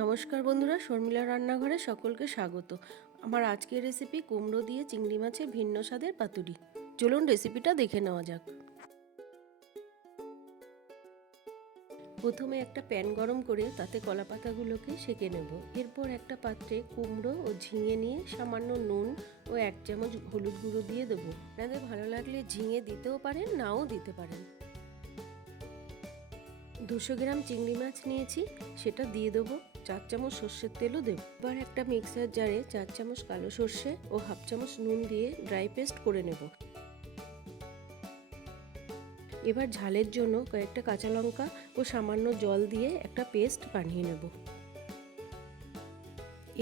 নমস্কার বন্ধুরা, শর্মিলা রান্নাঘরে সকলকে স্বাগত। আমার আজকের রেসিপি কুমড়ো দিয়ে চিংড়ি মাছের ভিন্ন স্বাদের পাতুরি। চলুন রেসিপিটা দেখে নেওয়া যাক। প্রথমে একটা প্যান গরম করে তাতে কলা পাতাগুলোকে সেঁকে নেব। এরপর একটা পাত্রে কুমড়ো ও ঝিঙে নিয়ে সামান্য নুন ও 1 চামচ হলুদ গুঁড়ো দিয়ে দেবো। আপনাদের ভালো লাগলে ঝিঙে দিতেও পারেন, নাও দিতে পারেন। 200 গ্রাম চিংড়ি মাছ নিয়েছি, সেটা দিয়ে দেবো। 4 চামচ সর্ষের তেলও দেব। এবার একটা মিক্সার জারে 4 চামচ কালো সর্ষে ও হাফ চামচ নুন দিয়ে ড্রাই পেস্ট করে নেব। এবার ঝালের জন্য কয়েকটা কাঁচা লঙ্কা ও সামান্য জল দিয়ে একটা পেস্ট বানিয়ে নেব।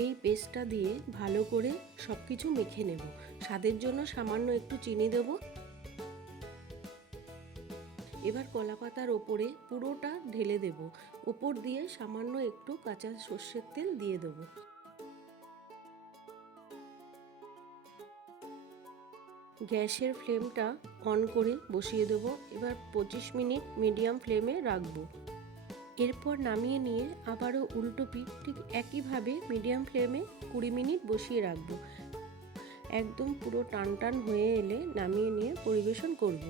এই পেস্টটা দিয়ে ভালো করে সব কিছু মেখে নেব। স্বাদের জন্য সামান্য একটু চিনি দেব। এবার কলা পাতার ওপরে পুরোটা ঢেলে দেব। ওপর দিয়ে সামান্য একটু কাঁচা সর্ষের তেল দিয়ে দেব। গ্যাসের ফ্লেমটা অন করে বসিয়ে দেব। এবার 25 মিনিট মিডিয়াম ফ্লেমে রাখবো। এরপর নামিয়ে নিয়ে আবারও উল্টো পিঠ ঠিক একইভাবে মিডিয়াম ফ্লেমে 20 মিনিট বসিয়ে রাখবো। একদম পুরো টান টান হয়ে এলে নামিয়ে নিয়ে পরিবেশন করব।